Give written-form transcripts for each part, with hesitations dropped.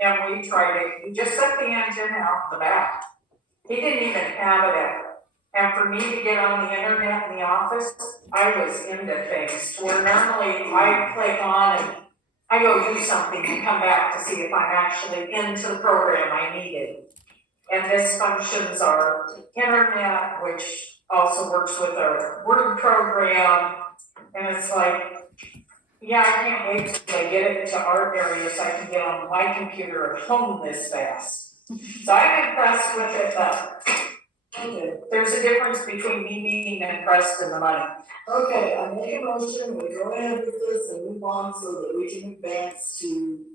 and we tried it. We just set the engine out the back. He didn't even have it at. And for me to get on the internet in the office, I was into things to where normally I click on and I go do something and come back to see if I'm actually into the program I needed. And this functions our internet, which also works with our Word program. And it's like, yeah, I can't wait till I get it to our area so I can get on my computer at home this fast. So I'm impressed with it, but there's a difference between me being impressed and the money. Okay, I make a motion, we go ahead with this and move on so that we can advance to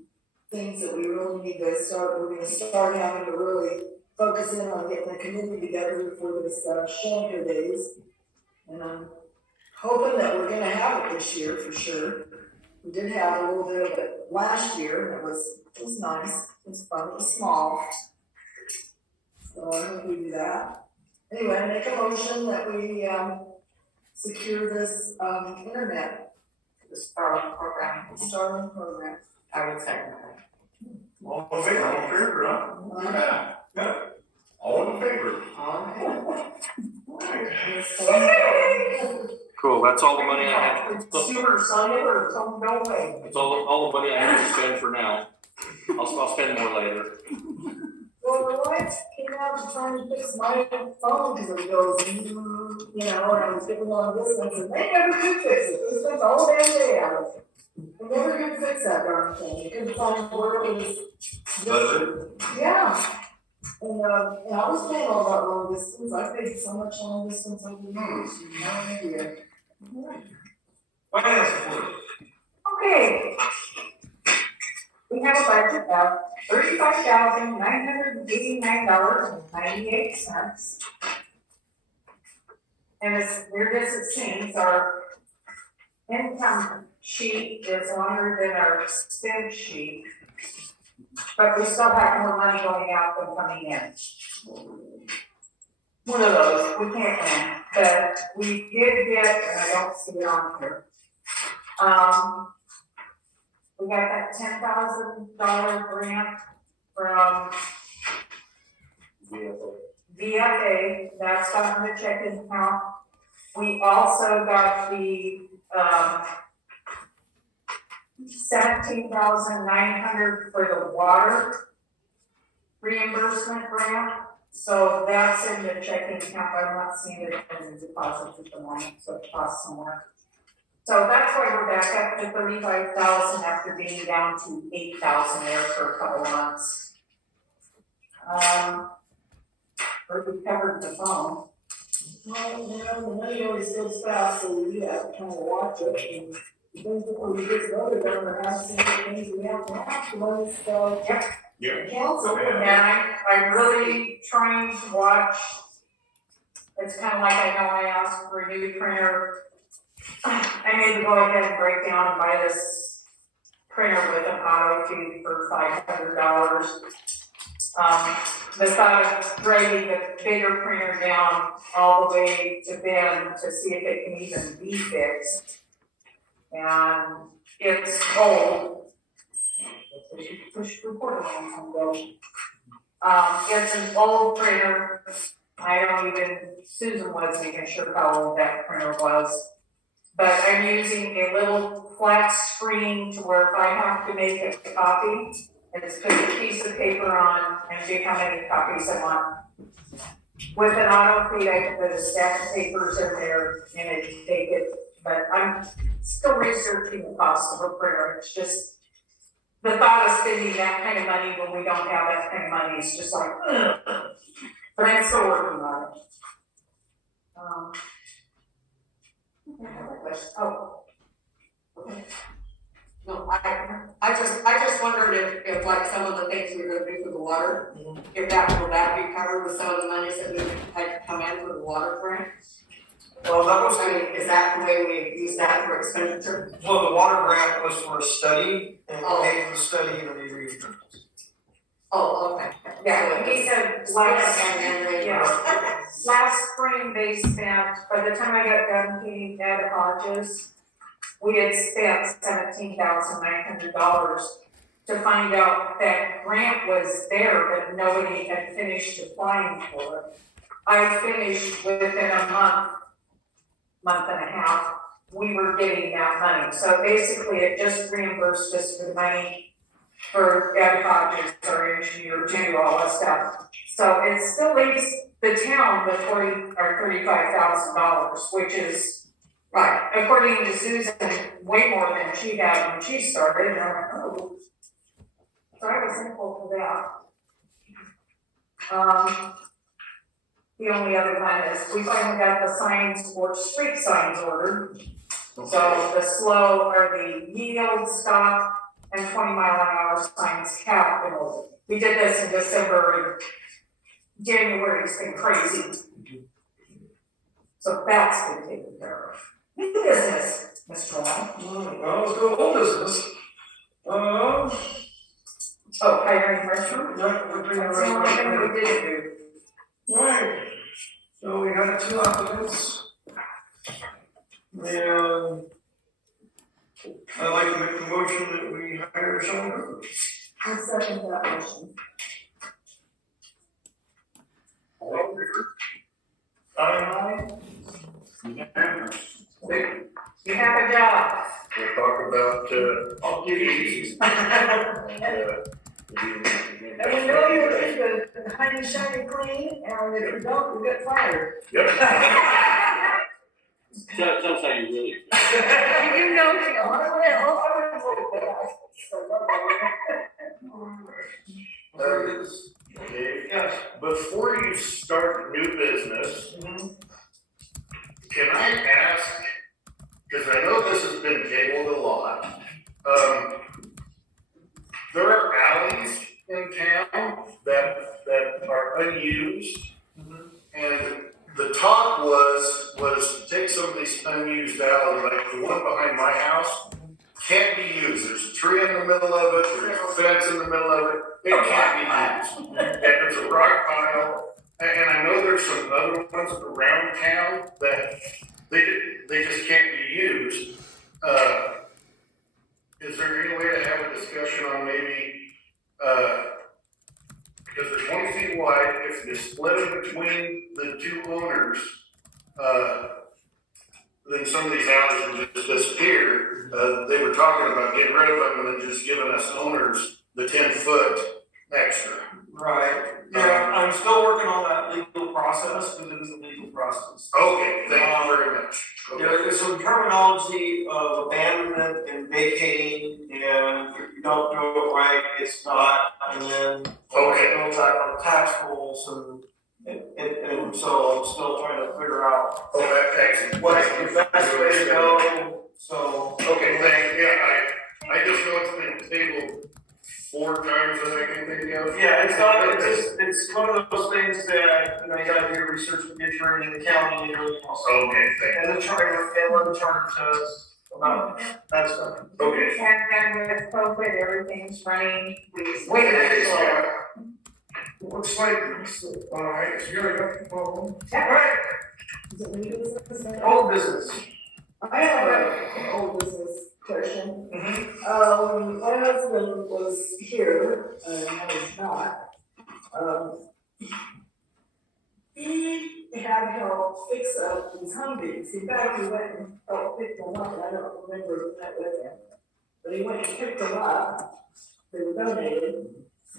things that we really need to start. We're gonna start having to really focus in on getting the community together for this Shaniko days. And I'm hoping that we're gonna have it this year for sure. We did have a little bit of it last year, and it was nice, it was fun, it was small. So I hope we do that. Anyway, I make a motion that we secure this internet, The Starlink program. Starlink program. I would second that. All in favor, huh? Yeah. All in favor. Cool, that's all the money I have. Super Sunday or some no way. That's all the money I have to spend for now. I'll spend more later. Well, the lights came out to try and fix my phone because it goes, you know, and I was getting on this one, and they never could fix it. They spent the whole damn day out of it. They never could fix that darn thing. They couldn't find where it was. Does it? Yeah. And I was paying all that long distance. I paid so much long distance over the years. No idea. Finance floor. Okay. We have a budget of $35,989.98. And as weird as it seems, our income sheet is longer than our expense sheet. But we still have more money going out than coming in. One of those, we can't win, but we did get, and I don't see it on here. We got that $10,000 grant from VFA, that's got in the checking account. We also got the $17,900 for the water reimbursement grant. So that's in the checking account. I'm not seeing it in the deposits at the moment, so it costs some more. So that's why we're back up to 35,000 after being down to 8,000 there for a couple of months. We covered the phone. Well, you know, the money always goes fast, so we have to kind of watch it. And things before we get voted on, there has to be things we have to have to money, so. Yeah. Council. And I'm really trying to watch. It's kind of like I know I asked for a new printer. I need to go ahead and break down and buy this printer with an auto feed for $500. The thought of dragging the bigger printer down all the way to Bend to see if it can even be fixed. And it's old. Push record a long time ago. It's an old printer. Susan wasn't even sure how old that printer was. But I'm using a little flat screen to where if I have to make a copy, I just put a piece of paper on and see how many copies I want. With an auto feed, I can put a stack of papers in there and it take it. But I'm still researching the cost of a printer. It's just the thought of spending that kind of money when we don't have that kind of money is just like, ugh. But I'm still working on it. Oh. Okay. No, I just wondered if like some of the things we were gonna do for the water, if will that be covered with some of the monies that we had to come in for the water grant? Well, that was, I mean, is that the way we use that for expenditure? well, the water grant was for a study, and we Oh. paid for the study and the research. Oh, okay. Yeah, he said last spring they spent, by the time I got done paying Ed Hodges, we had spent $17,900 to find out that grant was there, but nobody had finished applying for it. I finished within a month and a half, we were getting that money. So basically, it just reimbursed us for the money for Ed Hodges, our engineer, to do all that stuff. So it still leaves the town with $35,000, which is, right, according to Susan, way more than she had when she started, and I'm like, oh. So I was thankful for that. The only other one is, we finally got the signs for street signs ordered. So the slow, or the yield, stop, and 20-mile-an-hour signs capital. We did this in December, and January's been crazy. So that's been taken care of. New business, Mr. Long. Well, let's go old business. Oh, hiring restaurant? Yeah, we're bringing That's the only thing around. we didn't do. Right, so we got 2 applicants. And I'd like to make the motion that we hire Shaniko. I second that motion. All in favor? Aye. You have a job. We'll talk about, I'll give you these. And we know you're keeping the honey shiny clean, and if you don't, you get fired. Yep. Tell us how you really feel. You know, There it is. Okay, Yes. before you start new business, can I ask, because I know this has been tabled a lot, there are alleys in town that are unused. And the talk was to take some of these unused alleys, like the one behind my house, can't be used. There's a tree in the middle of it, there's a fence in the middle of it, it can't be used. And there's a rock pile, and I know there's some other ones around town that they just can't be used. Is there any way to have a discussion on maybe, because they're 20 feet wide, if you split it between the 2 owners, then some of these alleys would just disappear. They were talking about getting rid of them and then just giving us owners the 10-foot extra. Right, yeah, I'm still working on that legal process, because it is a legal process. Okay, thank you very much. Okay. Yeah, there's some terminology of abandonment and vacating, and if you don't do it right, it's not, and then Okay. it goes back on tax rules, and so I'm still trying to figure out Oh, excellent. what's the best way to go, so. Okay, thank you. Yeah, I just know it's been tabled 4 times that I can think of. Yeah, it's one of those things that, you gotta do research with the attorney and the county and everything else. Okay, thank And the charter, and what the charter says about that stuff. you. Okay. and with COVID, everything's running way Yeah. slow. Looks like, alright, so you're got the phone. Right, Is it legal business now? old business. I have an old business question. Mm-hmm. My husband was here, and I was not. He had help fix up these Humvees. In fact, he went and helped pick them up, and I don't remember who that with him. But he went and picked them up. They were donated,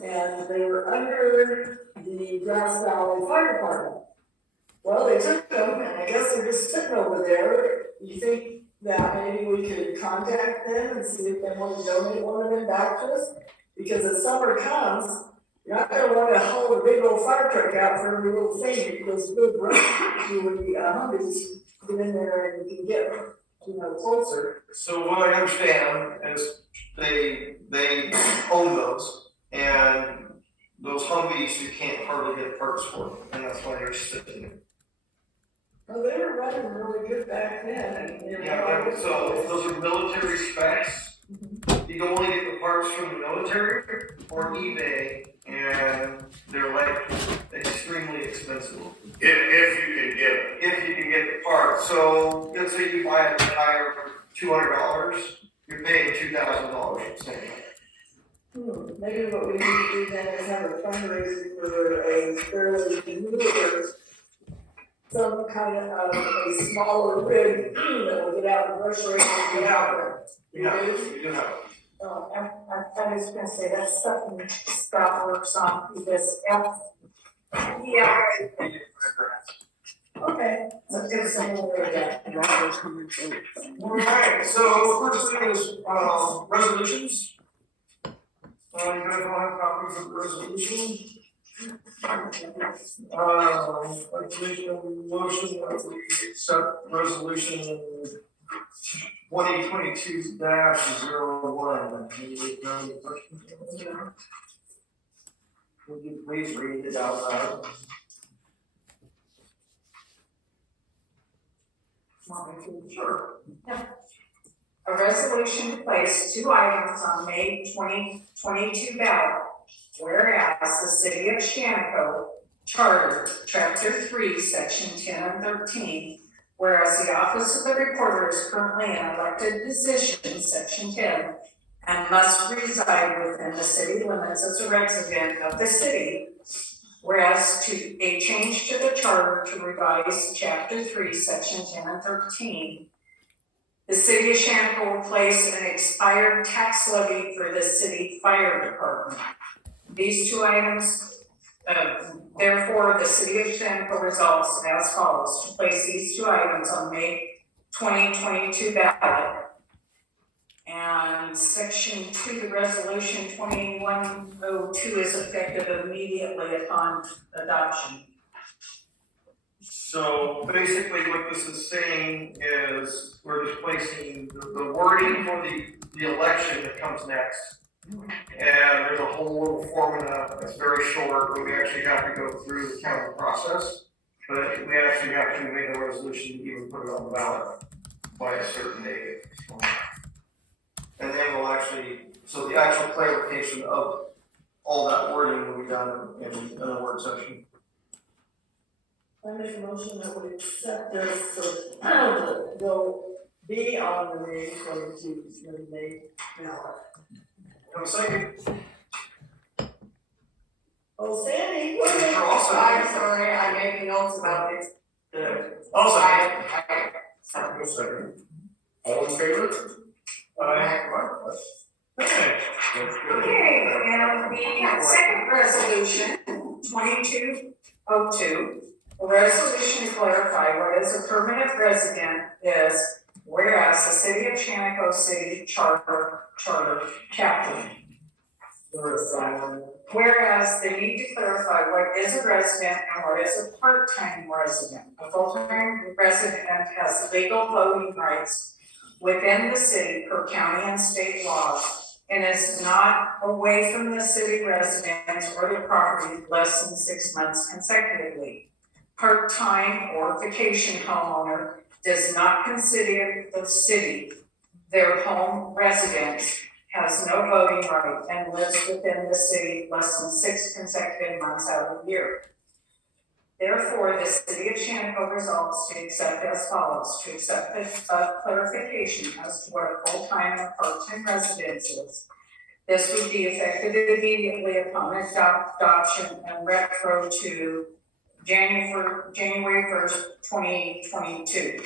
and they were under the Grass Valley Fire Department. Well, they took them, and I guess they're just sitting over there. You think that maybe we could contact them and see if they want to donate one of them back to us? Because as summer comes, you're not gonna want to haul a big old fire truck out for every little thing, because good run, you would be, Humvees, get in there and you can get, closer. So what I understand is they own those, and those Humvees, you can't hardly get parts for, and that's why they're sitting there. Well, they were running really good back then, and they were. Yeah, but so those are military specs. You can only get the parts from the military or eBay, and they're like extremely expensive. If you can get it. If you can get the parts, so let's say you buy a tire for $200, you're paying $2,000 for the same. maybe what we need to do then is have a fundraiser for a fairly newer, some kind of a smaller rig that will get out and brush right and get out there. Yeah, we do have. Oh, I was gonna say, that's something Scott works on, this yeah. Okay, so give us a little bit of that. Alright, so first thing is, resolutions. You guys all have copies of the resolution? I'd make a motion that we accept resolution 2022-01. Would you please read it out loud? Sure. A resolution to place 2 items on May 2022 ballot. Whereas the city of Shaniko Charter, Chapter 3, Section 10 and 13, whereas the office of the recorder is currently an elected position, Section 10, and must reside within the city limits as a resident of the city. Whereas to a change to the charter to revise Chapter 3, Section 10 and 13, the city of Shaniko will place an expired tax levy for the city fire department. These 2 items, therefore, the city of Shaniko resolves as follows: to place these 2 items on May 2022 ballot. And Section 2, the resolution 2102 is effective immediately upon adoption. So basically what this is saying is we're just placing the wording for the election that comes next. And there's a whole little formula that's very short, but we actually have to go through the county process. But we actually have to make a resolution to even put it on the ballot by a certain date. And then we'll actually, so the actual clarification of all that wording will be done in a work session. I make a motion that we accept this, so they'll be on the May 22, May ballot. Have a second? Oh, Sandy, You're also. I'm sorry, I'm making notes about this. Also. Sorry. Second. All in favor? Aye. Okay. Okay, and the second resolution, 2202, a resolution to clarify what is a permanent resident is, whereas the city of Shaniko City Charter Chapter. Whereas they need to clarify what is a resident and what is a part-time resident. A full-time resident has legal voting rights within the city per county and state laws, and is not away from the city residence or the property less than 6 months consecutively. Part-time or vacation homeowner does not consider the city their home residence, has no voting right, and lives within the city less than 6 consecutive months out of the year. Therefore, the city of Shaniko resolves to accept as follows: to accept the clarification as to what a full-time and part-time residence is. This would be effective immediately upon adoption and retro to January 1st, 2022.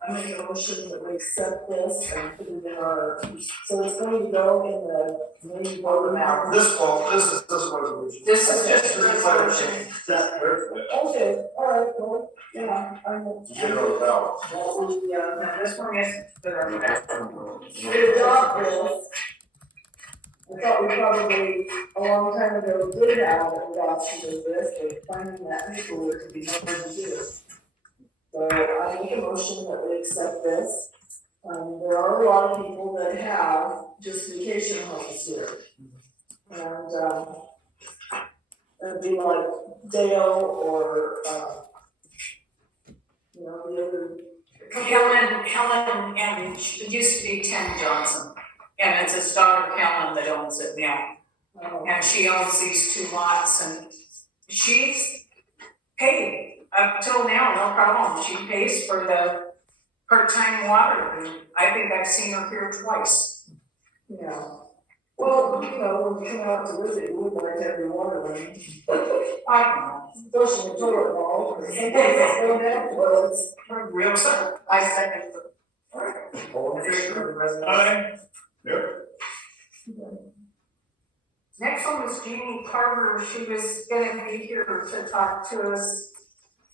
I make a motion that we accept this and put it in our, so it's going to go in the community voter map. This resolution. This is just a resolution. Okay, all right, well, yeah, I'm. General ballot. Now, this one is We adopt this. I thought we probably, a long time ago, did have an adoption of this, but finding that paperwork to be hard to do. So I make a motion that we accept this. There are a lot of people that have just vacation homes here. And, it'd be like Dale or, the other. Helen, and it used to be Tim Johnson, and it's his daughter Helen that owns it now. And she owns these 2 lots, and she's paid up till now, no problem. She pays for part-time water. I think I've seen her here twice. Yeah. Well, you know, when you come out to visit, we would like to have your water running. I don't know. Especially the toilet bowl, because sometimes it's going down toilets. Real second. I second the. All in favor? Aye. Next one was Jeannie Carter. She was gonna be here to talk to us.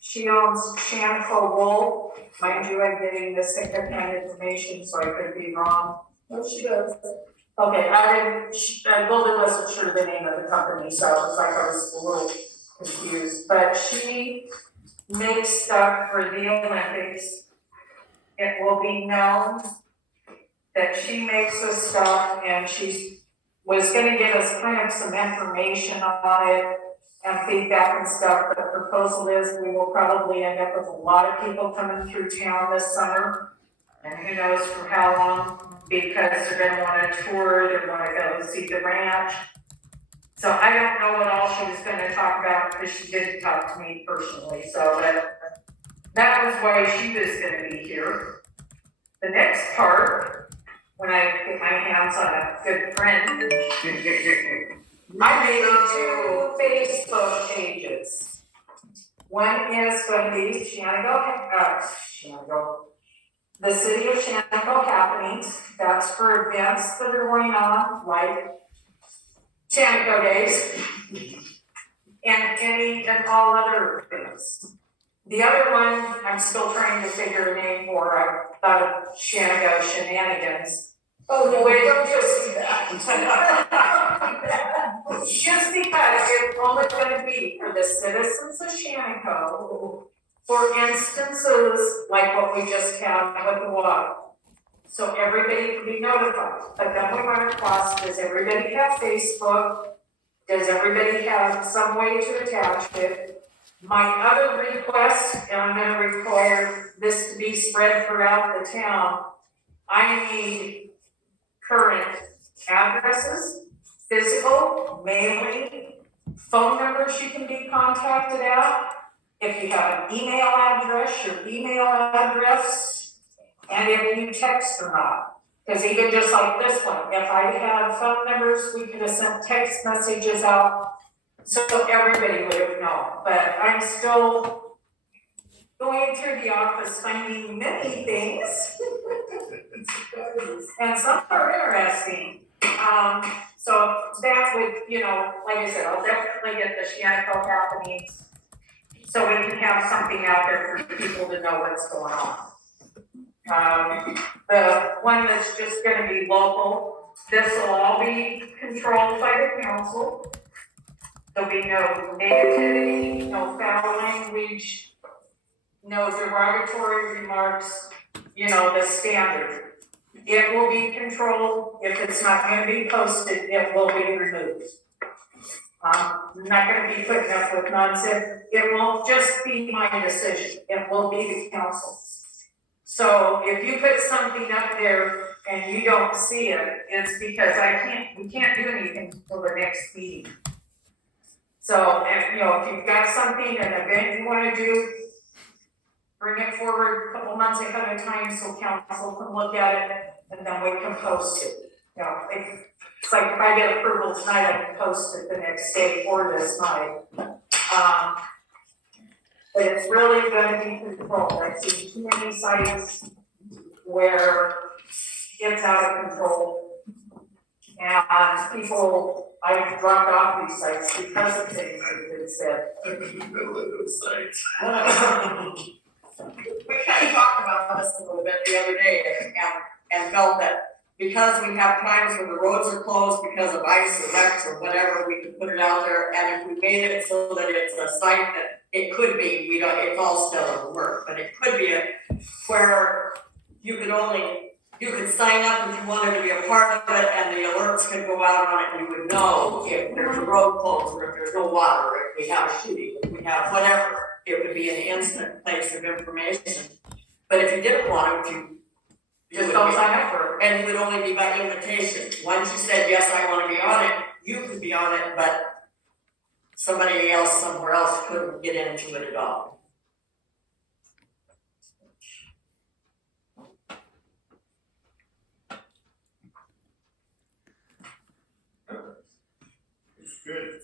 She owns Shaniko Wool. Mind you, I'm getting this second-hand information, so I could be wrong. Oh, she does. Okay, Golden wasn't sure the name of the company, so it was like I was a little confused, but she makes stuff for the Olympics. It will be known that she makes this stuff, and she was gonna give us kind of some information on it and feedback and stuff. The proposal is we will probably end up with a lot of people coming through town this summer, and who knows for how long, because they're gonna wanna tour, they're gonna go see the ranch. So I don't know what all she was gonna talk about, because she didn't talk to me personally, so that was why she was gonna be here. The next part, when I get my hands on a good friend, I made 2 Facebook pages. One is going to be the City of Shaniko Happenings. That's for events that are going on, like Shaniko Days, and any and all other things. The other one, I'm still trying to figure a name for. I thought of Shaniko Shenanigans. Oh, no, Wait, don't just do that. Just because it's only gonna be for the citizens of Shaniko, for instances like what we just had with the water. So everybody can be notified, but then we run across, does everybody have Facebook? Does everybody have some way to attach it? My other request, and I'm gonna require this to be spread throughout the town, I need current addresses, physical, mailing, phone numbers you can be contacted at. If you have an email address, your email address, and if you text or not. Because even just like this one, if I had phone numbers, we could have sent text messages out so everybody would have known. But I'm still going through the office finding many things. And some are interesting. So that would, like I said, I'll definitely get the Shaniko Happenings, so we can have something out there for people to know what's going on. The one that's just gonna be local, this will all be controlled by the council. There'll be no negativity, no foul language, no derogatory remarks, the standard. It will be controlled. If it's not gonna be posted, it will be removed. I'm not gonna be putting up with nonsense. It will just be my decision. It will be the council's. So if you put something up there and you don't see it, it's because we can't do anything until the next meeting. So, and if you've got something, an event you wanna do, bring it forward a couple months ahead of time so council can look at it, and then we can post it. It's like if I get approval tonight, I can post it the next day or this night. But it's really gonna be controlled. I've seen too many sites where it's out of control. And people, I've dropped off these sites because of things that have been said. I'm in the middle of those sites. We kind of talked about this a little bit the other day and felt that because we have times when the roads are closed because of ice or wrecks or whatever, we could put it out there, and if we made it so that it's a site that it could be, it's all still in work, but it could be where you could sign up if you wanted to be a part of it, and the alerts could go out on it, and you would know if there's a road closed, or if there's no water, or if we have a shooting, if we have whatever. It would be an instant place of information. But if you didn't want it, you Just don't sign up for it. and it would only be by invitation. Once you said, yes, I wanna be on it, you could be on it, but somebody else somewhere else couldn't get into it at all. Good.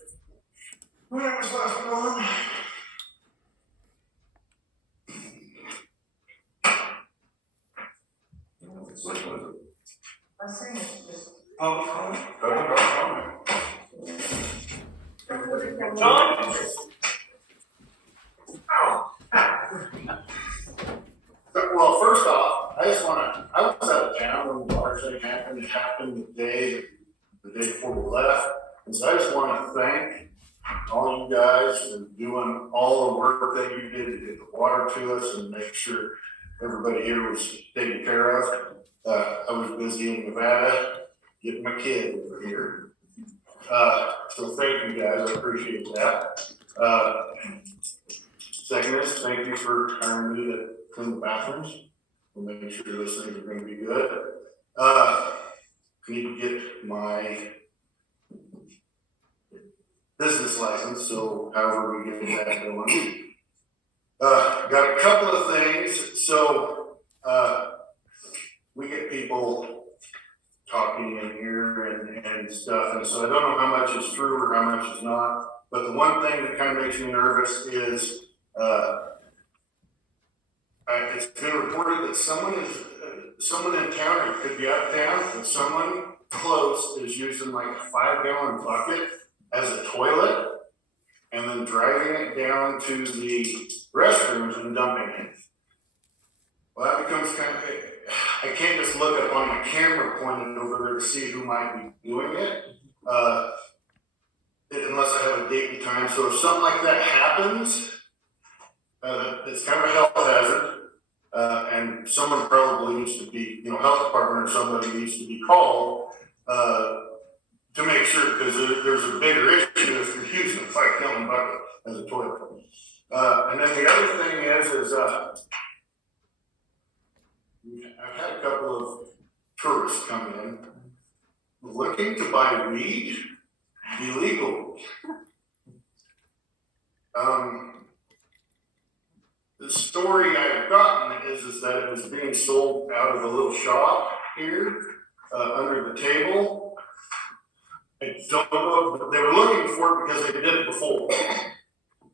Where was last one on? I was saying it's just. Public comment? Public comment. John? Well, first off, I was out of town when the water thing happened. It happened the day before we left. And so I just want to thank all you guys for doing all the work that you did to get the water to us and make sure everybody here was taken care of. I was busy in Nevada getting my kid over here. So thank you guys, I appreciate that. Second is, thank you for hiring me to clean the bathrooms. We'll make sure those things are gonna be good. Need to get my business license, so however we get that going. Got a couple of things, so, we get people talking in here and stuff, and so I don't know how much is true or how much is not, but the one thing that kind of makes me nervous is, it's been reported that someone in town, or it could be out of town, but someone close is using like a 5-gallon bucket as a toilet and then driving it down to the restrooms and dumping it. Well, that becomes kind of, I can't just look up on my camera pointed over there to see who might be doing it, unless I have a date and time. So if something like that happens, it's kind of a health hazard. And someone probably needs to be, health department or somebody needs to be called, to make sure, because there's a bigger issue if you're using a 5-gallon bucket as a toilet. And then the other thing is I've had a couple of tourists come in looking to buy weed illegal. The story I've gotten is that it was being sold out of a little shop here, under the table. I don't know, but they were looking for it because they did it before.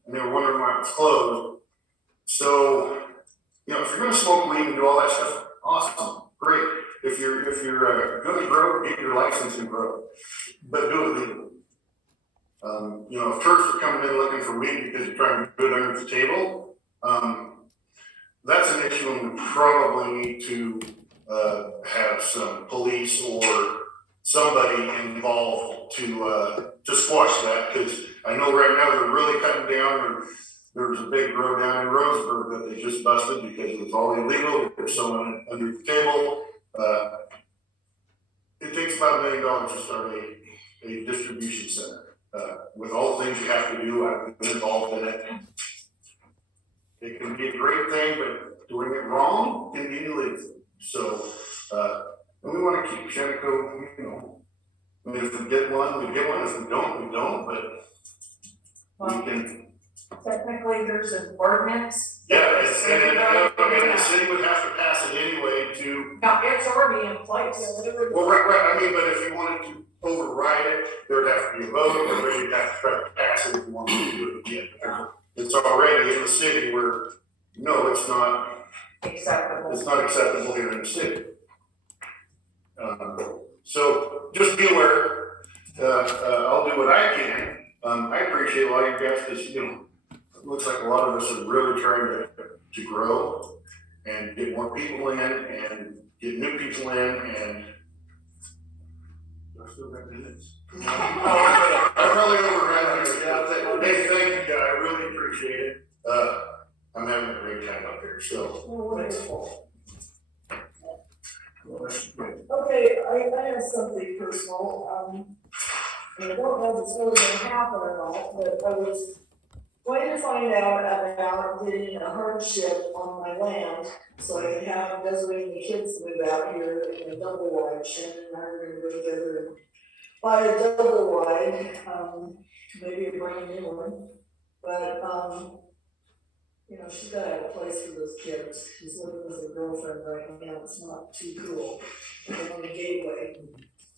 And they were wondering why it was closed. So, if you're gonna smoke weed and do all that stuff, awesome, great. If you're gonna grow, get your license and grow, but do it legally. If tourists are coming in looking for weed because you're trying to do it under the table, that's an issue, and we probably need to have some police or somebody involved to squash that, because I know right now they're really cutting down. There was a big grow down in Roseburg that they just busted because it was all illegal. There's someone under the table. It takes about $1 million to start a distribution center. With all the things you have to do, I've been involved in it. It can be a great thing, but doing it wrong can be illegal. So, and we want to keep Shaniko, if we get one, we get one. If we don't, we don't, but we can. Technically, there's an ordinance. Yeah, and the city would have to pass it anyway to. No, it's already in place. Well, right, but if you wanted to override it, there would have to be a vote, or you'd have to try to pass it if you wanted to do it again. It's already in the city where, no, it's not Acceptable. It's not acceptable here in the city. So just be aware, I'll do what I can. I appreciate a lot of you guys, because, it looks like a lot of us are really trying to grow and get more people in and get new people in, and I still got minutes. I probably overran here. Hey, thank you, guys. I really appreciate it. I'm having a great time up here, so thanks. Okay, I have something personal, and I don't know if it's really gonna happen or not, but I was going to find out about getting a hardship on my land, so I can have designated kids move out here in a double wide. Shannon and I are gonna go together and buy a double wide, maybe a brand new one, but, she's gotta have a place for those kids. She's living with her girlfriend right now, it's not too cool. They're on the gateway,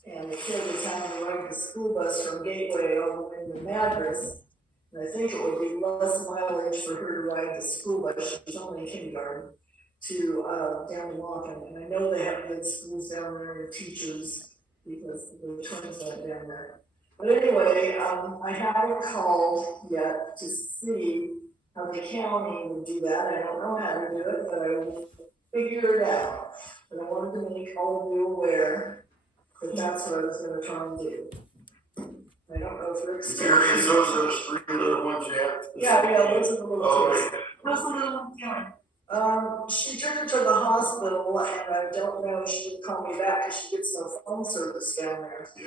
and the kid is having a right the school bus from Gateway all the way to Madras. And I think it would be less mileage for her to ride the school bus, she's only in kindergarten, to, down to Lockhart. And I know they have good schools down there and teachers, because the twins went down there. But anyway, I haven't called yet to see how the county would do that. I don't know how to do it, but I will figure it out. But I wanted to make all of you aware that that's what I was gonna try and do. I don't know if Rick's. Mary, those three little ones you have? Yeah, those are the little kids. Okay. How's the little one feeling? She took her to the hospital and I don't know if she would call me back because she gets no phone service down there. Yeah.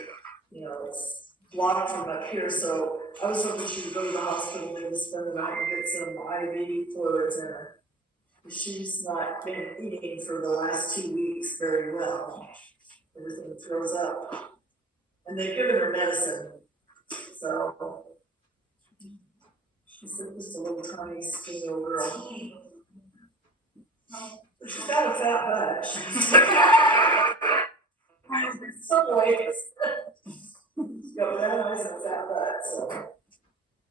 You know, it's blocked from up here, so I was hoping she would go to the hospital, maybe spend the night and get some IV fluids in her. She's not been eating for the last 2 weeks very well. Everything throws up. And they've given her medicine, so. She's just a little tiny skinny old girl. But she's got a fat butt. Some ways. She's got red eyes and a fat butt, so.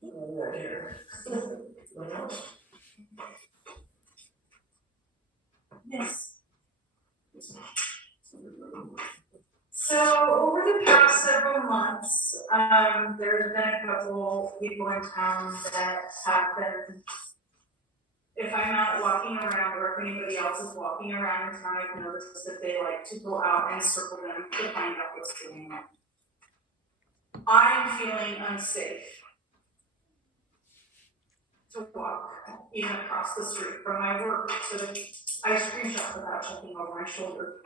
Right here. What else? Yes. So over the past several months, there's been a couple people in town that have been, if I'm not walking around or if anybody else is walking around in town, I've noticed that they like to go out and circle them to find out what's going on. I'm feeling unsafe to walk even across the street from my work, so I screenshot without checking over my shoulder.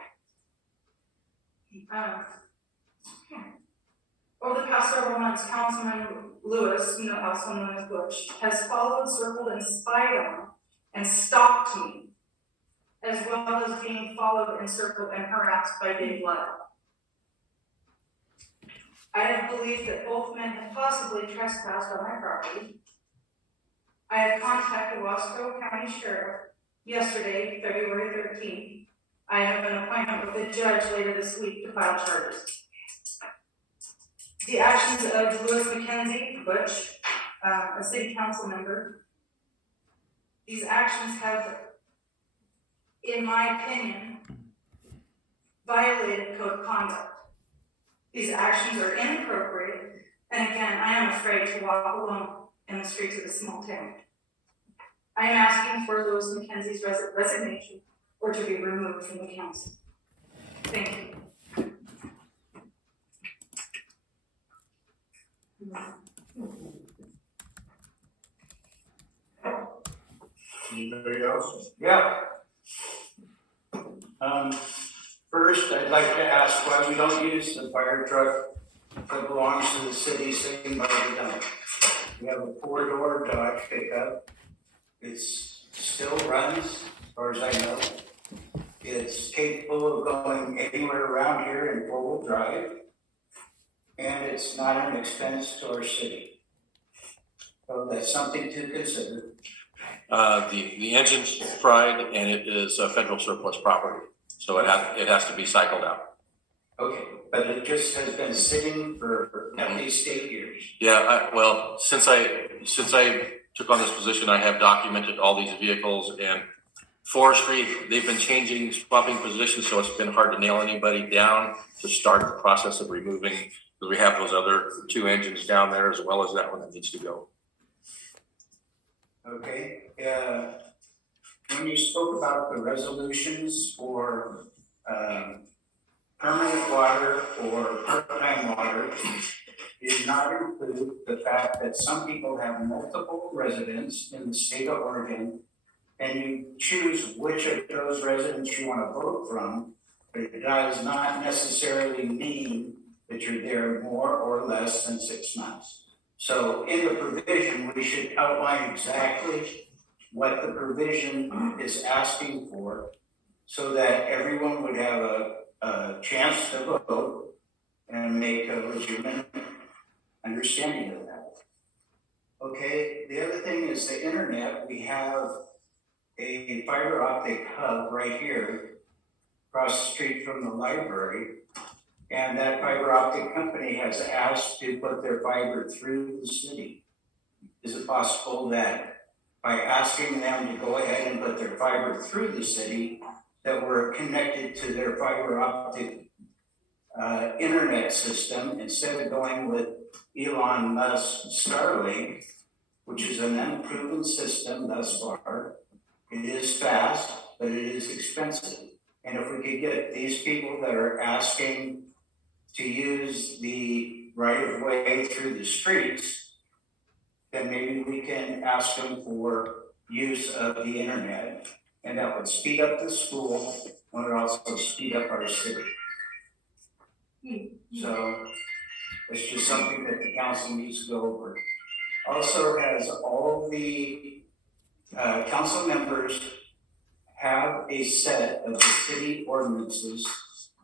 Over the past several months, Councilman Lewis, also known as Butch, has followed, circled, and spied on and stalked me, as well as being followed and circled and harassed by Dave Love. I have believed that both men have possibly trespassed on my property. I have contacted Wasco County Sheriff yesterday, February 13th. I have an appointment with the judge later this week to file charges. The actions of Louis McKenzie, Butch, a city council member, these actions have, in my opinion, violated code of conduct. These actions are inappropriate, and again, I am afraid to walk alone in the streets of this small town. I am asking for Louis McKenzie's resignation or to be removed from the council. Thank you. Anybody else? Yeah. First, I'd like to ask why we don't use the fire truck that belongs to the city sitting by the dump. We have a 4-door Dodge pickup. It's still runs, as far as I know. It's capable of going anywhere around here in 4-wheel drive. And it's not an expense to our city. So that's something to consider. The engine's fried and it is a federal surplus property, so it has to be cycled out. Okay, but it just has been sitting for at least 8 years. Yeah, well, since I took on this position, I have documented all these vehicles, and forestry, they've been swapping positions, so it's been hard to nail anybody down to start the process of removing, because we have those other 2 engines down there as well as that one that needs to go. Okay, when you spoke about the resolutions for permanent water or part-time water, did not include the fact that some people have multiple residents in the state of Oregon, and you choose which of those residents you want to vote from, but it does not necessarily mean that you're there more or less than 6 months. So in the provision, we should outline exactly what the provision is asking for so that everyone would have a chance to vote and make a legitimate understanding of that. Okay, the other thing is the internet. We have a fiber optic hub right here across the street from the library. And that fiber optic company has asked to put their fiber through the city. Is it possible that by asking them to go ahead and put their fiber through the city, that we're connected to their fiber optic internet system instead of going with Elon Musk's Starlink, which is an unproven system thus far. It is fast, but it is expensive. And if we could get these people that are asking to use the right of way through the streets, then maybe we can ask them for use of the internet. And that would speed up the school, and it would also speed up our city. So it's just something that the council needs to go over. Also has all the council members have a set of the city ordinances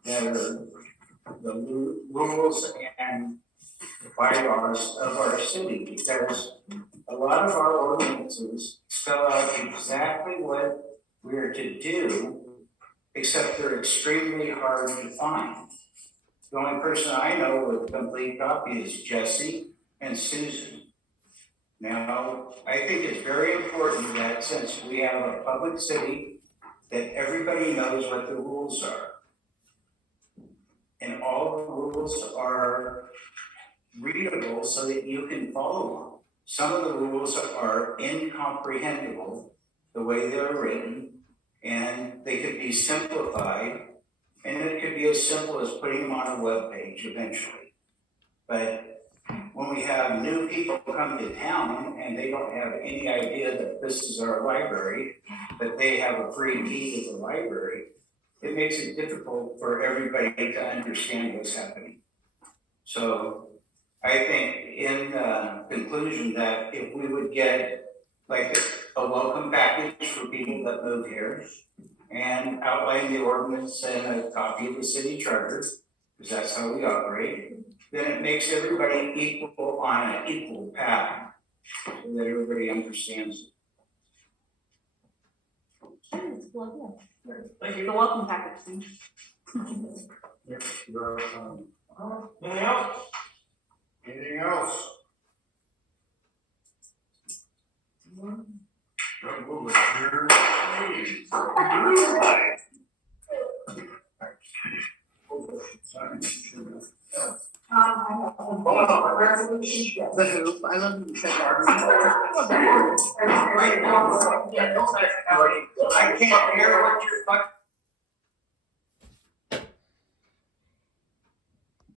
that are the rules and bylaws of our city, because a lot of our ordinances spell out exactly what we are to do, except they're extremely hard to find. The only person I know with a complete copy is Jesse and Susan. Now, I think it's very important that since we have a public city, that everybody knows what the rules are. And all the rules are readable so that you can follow them. Some of the rules are incomprehensible the way they're written, and they could be simplified, and it could be as simple as putting them on a web page eventually. But when we have new people come to town and they don't have any idea that this is our library, that they have a free key to the library, it makes it difficult for everybody to understand what's happening. So I think in conclusion that if we would get like a welcome package for people that move here and outline the ordinance and a copy of the city charter, because that's how we operate, then it makes everybody equal on an equal path, so that everybody understands it. Thank you. The welcome package thing. Anything else? Anything else? We'll adjourn the meeting. Resolution. The hoop, I love the I can't hear what you're talking